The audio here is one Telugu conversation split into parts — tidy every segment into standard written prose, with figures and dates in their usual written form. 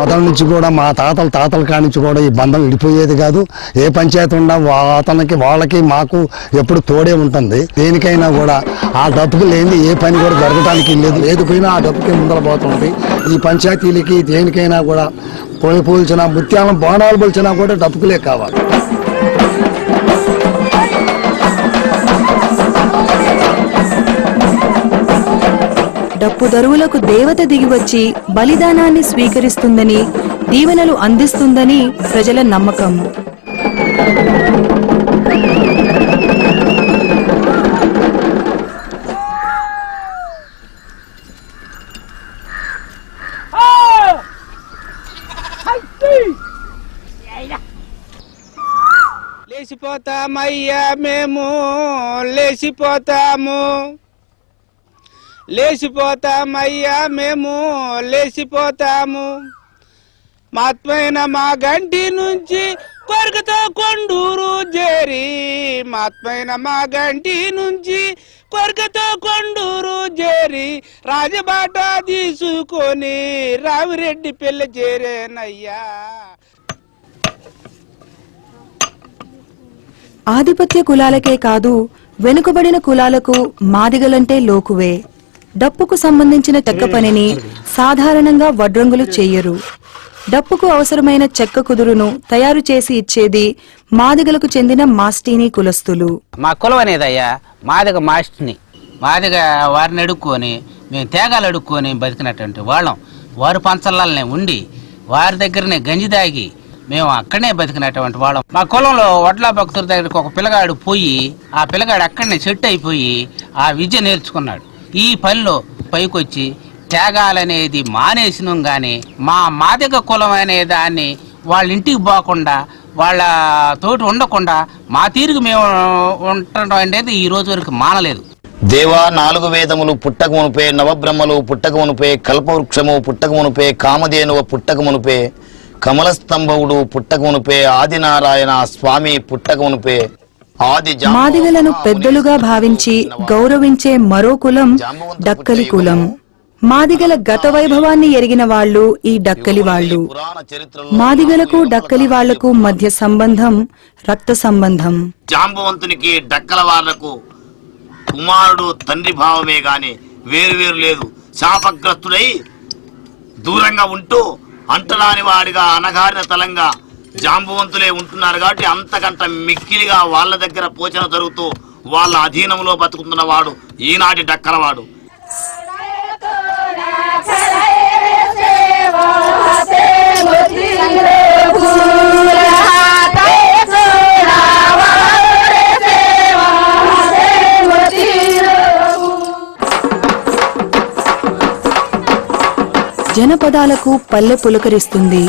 మొదటి నుంచి కూడా మా తాతల కానించి కూడా ఈ బంధం విడిపోయేది కాదు. ఏ పంచాయతీ ఉన్నా అతనికి వాళ్ళకి మాకు ఎప్పుడు తోడే ఉంటుంది. దేనికైనా కూడా ఆ డబ్బుకి లేని ఏ పని కూడా జరగడానికి లేదు. ఏది పోయినా ఆ డబ్బుకి ముందర పోతుంది. ఈ పంచాయతీలకి దేనికైనా కూడా పొయ్యి పోల్చినా ముత్యాలను బోనాలు పోల్చినా కూడా డబ్బుకులే కావాలి. డప్పు దరువులకు దేవత దిగివచ్చి బలిదానాన్ని స్వీకరిస్తుందని, దీవెనలు అందిస్తుందని ప్రజల నమ్మకం. లేచిపోతామయ్యా మేము, లేచిపోతాము, లేచిపోతామయ్యా మేము, లేచిపోతాము. మాత్మైన మా గంటి నుంచి కొరకతో కొండూరు చేరి, మాత్మైన మా గంటి నుంచి కొరకతో కొండూరు చేరి, రాజబాట తీసుకొని రావిరెడ్డి పిల్ల చేరేనయ్యా. ఆధిపత్య కులాలకే కాదు, వెనుకబడిన కులాలకు మాదిగలంటే లోకువే. డప్పుకు సంబంధించిన చెక్క పనిని సాధారణంగా వడ్రంగులు చెయ్యరు. డప్పుకు అవసరమైన చెక్క కుదురును తయారు చేసి ఇచ్చేది మాదిగలకు చెందిన మాస్టీని కులస్తులు. మా కులం అనేదయ్యా మాదిగ మాస్టిని. మాదిగ వారిని అడుక్కొని మేము తేగాలు అడుక్కొని బతికినటువంటి వాళ్ళం. వారు పంచల్లాలనే ఉండి వారి దగ్గరనే గంజి దాగి మేము అక్కడనే బతికినటువంటి వాళ్ళం. మా కులంలో వడ్ల భక్తుల దగ్గరికి ఒక పిల్లగాడు పోయి ఆ పిల్లగాడు అక్కడనే సెట్ అయిపోయి ఆ విద్య నేర్చుకున్నాడు. ఈ పనిలో పైకొచ్చి త్యాగాలనేది మానేసినాం. కానీ మా మాదిగ కులం అనే దాన్ని వాళ్ళ ఇంటికి పోకుండా వాళ్ళ తోటి ఉండకుండా మా తీరుకు మేము ఉండటం అనేది ఈ రోజు వరకు మానలేదు. దేవా 4 వేదములు పుట్టక మునుపే, నవబ్రహ్మలు పుట్టక మునుపే, కల్పవృక్షము పుట్టక మునుపే, కామధేనువ పుట్టక మునుపే, కమలస్తంభవుడు పుట్టక మునుపే, ఆదినారాయణ స్వామి పుట్టక మునుపే, మాదిగలను పెద్దలుగా భావించి గౌరవించే మరో కులం డక్కలి కులం. మాదిగల గత వైభవాన్ని ఎరిగిన వాళ్ళు ఈ డక్కలి వాళ్ళు. మాదిగలకు డక్కలి వాళ్లకు మధ్య సంబంధం రక్త సంబంధం. జాంబవంతునికి డక్కల వాళ్లకు కుమారుడు తండ్రి భావమే గాని వేరు లేదు. శాపగ్రస్తుడై దూరంగా ఉంటూ అంటరాని వాడిగా అనగారిన తలంగా జాంబవంతులే ఉంటున్నారు. కాబట్టి అంతకంత మిక్కిలిగా వాళ్ళ దగ్గర పోచన జరుగుతూ వాళ్ళ అధీనంలో బతుకుతున్న వాడు ఈనాటి డక్కలవాడు. జనపదాలకు పల్లె పులకరిస్తుంది.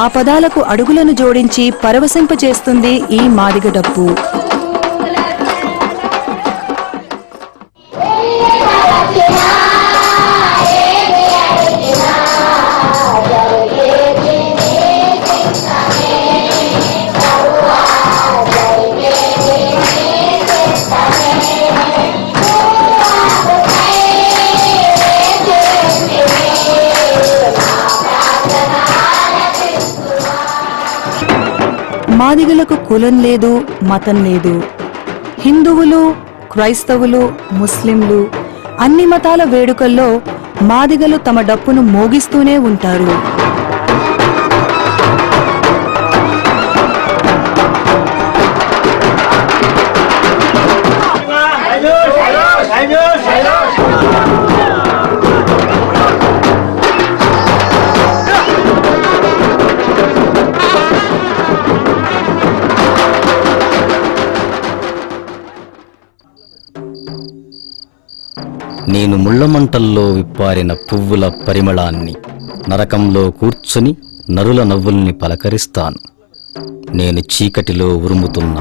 ఆ పదాలకు అడుగులను జోడించి పరవశింపచేస్తుంది ఈ మాదిగ డప్పు. మాదిగలకు కులం లేదు, మతం లేదు. హిందువులు, క్రైస్తవులు, ముస్లింలు అన్ని మతాల వేడుకల్లో మాదిగలు తమ డప్పును మోగిస్తూనే ఉంటారు. నేను ముళ్ళమంటల్లో విప్పారిన పువ్వుల పరిమళాన్ని, నరకంలో కూర్చుని నరుల నవ్వుల్ని పలకరిస్తాను. నేను చీకటిలో ఉరుముతున్న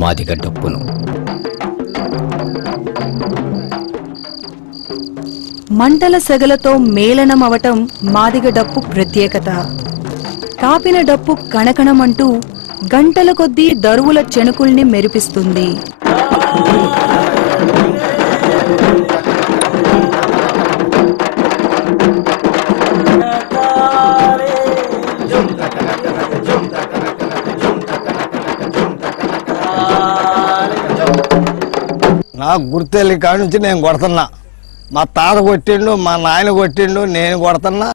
మాదిగ డప్పును. మంటల సెగలతో మేళనమవటం మాదిగ డప్పు ప్రత్యేకత. తాపిన డప్పు కణకణమంటూ గంటల కొద్దీ దరువుల చెణుకుల్ని మెరిపిస్తుంది. నాకు గుర్తెళ్ళి కాడి నుంచి నేను కొడుతున్నా. మా తాత కొట్టిండు, మా నాయన కొట్టిండు, నేను కొడుతున్నా.